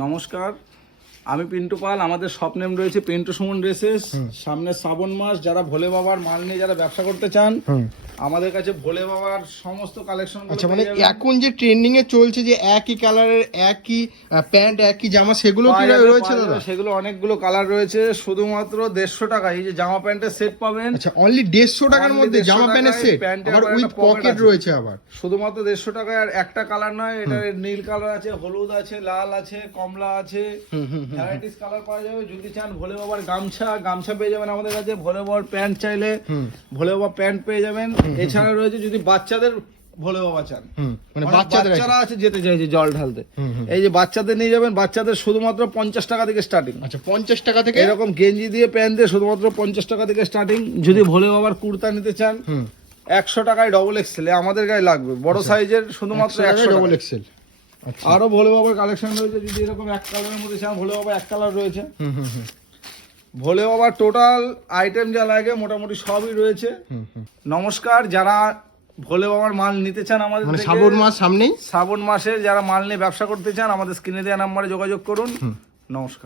নমস্কার, আমি পিন্টু পাল। আমাদের শপ নেম রয়েছে পিন্টু সুমন ড্রেসেস। সামনে শ্রাবণ মাস, যারা ভোলে বাবার মাল নিয়ে যারা ব্যবসা করতে চান আমাদের কাছে ভোলে বাবার সমস্ত কালেকশন। আচ্ছা, মানে এখন যে ট্রেন্ডিং এ চলছে যে একই কালারের একই প্যান্ট একই জামা, সেগুলো কি রয়েছে দাদা? সেগুলো অনেকগুলো কালার রয়েছে, শুধুমাত্র 150 টাকা। এই যে জামা প্যান্টের সেট পাবেন। আচ্ছা, অনলি 150 টাকার মধ্যে জামা প্যান্টের সেট, আবার উইথ পকেট রয়েছে আবার। শুধুমাত্র 150 টাকায়। আর একটা কালার নয়, এটা নীল কালার আছে, হলুদ আছে, লাল আছে, কমলা আছে, ভ্যারাইটিস কালার পাওয়া যাবে। যদি চান ভোলে বাবার গামছা পেয়ে যাবেন আমাদের কাছে। ভোলে বাবার প্যান্ট চাইলে ভোলে বাবা প্যান্ট পেয়ে যাবেন। এছাড়া রয়েছে যদি বাচ্চাদের ভোলে বাবা চান, মানে বাচ্চারা আছে যেতে চাইছে জল ঢালতে, এই যে বাচ্চাদের নিয়ে যাবেন। বাচ্চাদের শুধুমাত্র 50 টাকা থেকে স্টার্টিং। আচ্ছা, 50 টাকা থেকে এরকম গেঞ্জি দিয়ে প্যান্ট দিয়ে শুধুমাত্র 50 টাকা থেকে স্টার্টিং। যদি ভোলে বাবার কুর্তা নিতে চান 100 টাকায় ডবল এক্সেল আমাদের গায়ে লাগবে। বড় সাইজের শুধুমাত্র 100 ডবল এক্সেল। আরো ভোলে বাবার কালেকশন রয়েছে। যদি এরকম এক কালারের মধ্যে চান, ভোলে বাবা এক কালার রয়েছে। ভোলে বাবার টোটাল আইটেম যা লাগে মোটামুটি সবই রয়েছে। নমস্কার, যারা ভোলে বাবার মাল নিতে চান আমাদের মানে থেকে, শ্রাবণ মাস সামনেই, শ্রাবণ মাসে যারা মাল নিয়ে ব্যবসা করতে চান আমাদের স্ক্রিনে দেওয়া নাম্বারে যোগাযোগ করুন। নমস্কার।